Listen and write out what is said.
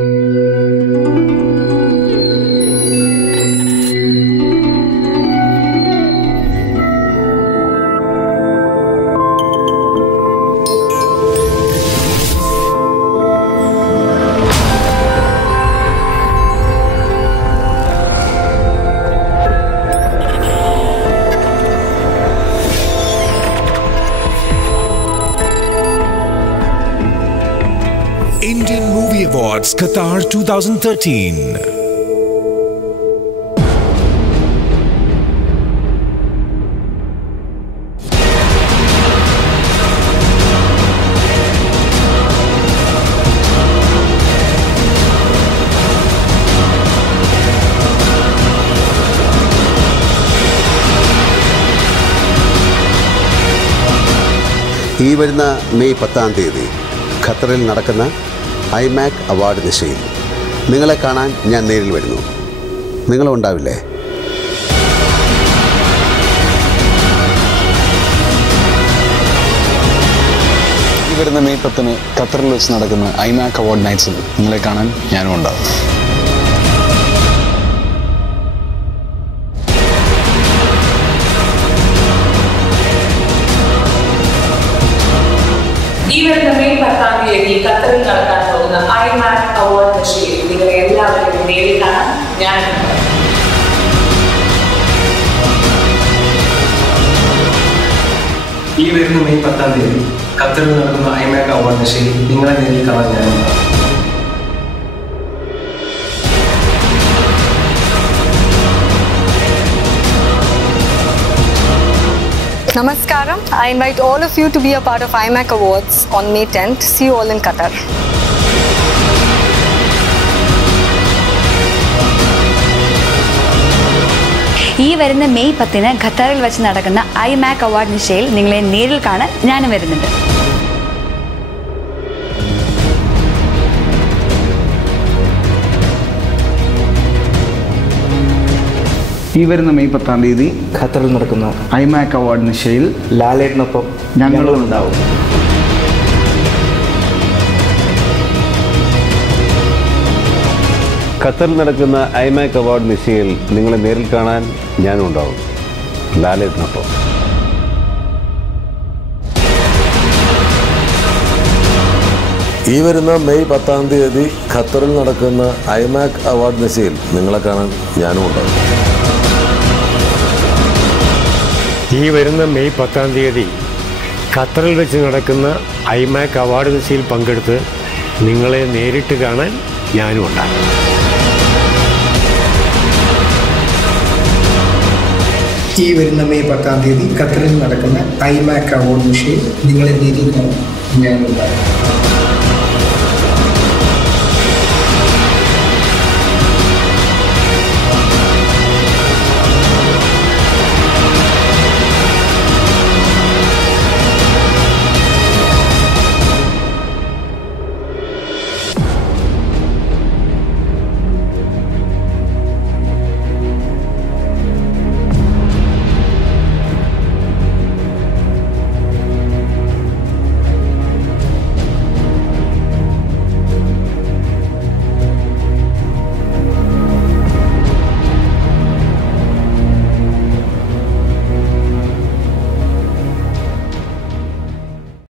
Indian Movie Awards Qatar 2013. ഈ വരുന്ന May 10-ാം തീയതി ഖത്തറിൽ നടക്കുന്ന ഐമാക് അവാർഡ് നിശയിൽ നിങ്ങളെ കാണാൻ ഞാൻ നേരിൽ വരുന്നു. നിങ്ങളും ഉണ്ടാവില്ലേ? ഈ വരുന്ന മെയ് 10-ന് ഖത്തറിൽ വെച്ച് നടക്കുന്ന ഐമാക് അവാർഡ് നൈറ്റ്സിൽ നിങ്ങളെ കാണാൻ ഞാനും ഉണ്ടാവും. ഈ വരുന്ന മെയ് 10-ാം തീയതി ഖത്തറിൽ നടക്കാൻ പോകുന്ന ഐമാക് അവാർഡ് നിശയിൽ നിങ്ങളെ എല്ലാവരെയും നേരിൽ കാണാൻ ഞാൻ ഈ വരുന്ന മെയ് 10-ാം തീയതി ഖത്തറിൽ നടക്കുന്ന ഐമാക് അവാർഡ് നിശയിൽ നിങ്ങളെ നേരിൽ കാണാൻ ഞാൻ Namaskaram. I invite all of you to be a part of IMAC Awards on May 10th. See you all in Qatar. ഈ വരുന്ന മെയ് 10-ന് ഖത്തറിൽ വെച്ച് നടക്കുന്ന ഐമാക് അവാർഡ് നിശയിൽ നിങ്ങളെ നേരിൽ കാണാൻ ഞാനും വരുന്നുണ്ട്. ഈ വരുന്ന മെയ് 10-ാം തീയതി ഖത്തറിൽ നടക്കുന്ന ഐമാക് അവാർഡ് നിശയിൽ ലാലേട്ടനൊപ്പം ഞങ്ങളും ഉണ്ടാവും. ഖത്തറിൽ നടക്കുന്ന ഐമാക് അവാർഡ് നിശയിൽ നിങ്ങളെ നേരിൽ കാണാൻ ഞാനും ഉണ്ടാവും, ലാലേട്ടനൊപ്പം. ഈ വരുന്ന മെയ് 10-ാം തീയതി ഖത്തറിൽ നടക്കുന്ന ഐമാക് അവാർഡ് നിശയിൽ നിങ്ങളെ കാണാൻ ഞാനും ഉണ്ടാവും. ഈ വരുന്ന മെയ് 10-ാം തീയതി ഖത്തറിൽ വെച്ച് നടക്കുന്ന ഐമാക് അവാർഡ് നിശയിൽ പങ്കെടുത്ത് നിങ്ങളെ നേരിട്ട് കാണാൻ ഞാനും ഉണ്ടാകും. ഈ വരുന്ന മെയ് 10-ാം തീയതി ഖത്തറിൽ നടക്കുന്ന ഐമാക് അവാർഡ് നിശയിൽ നിങ്ങളെ നേരിൽ കാണാൻ ഞാനുണ്ടാകും.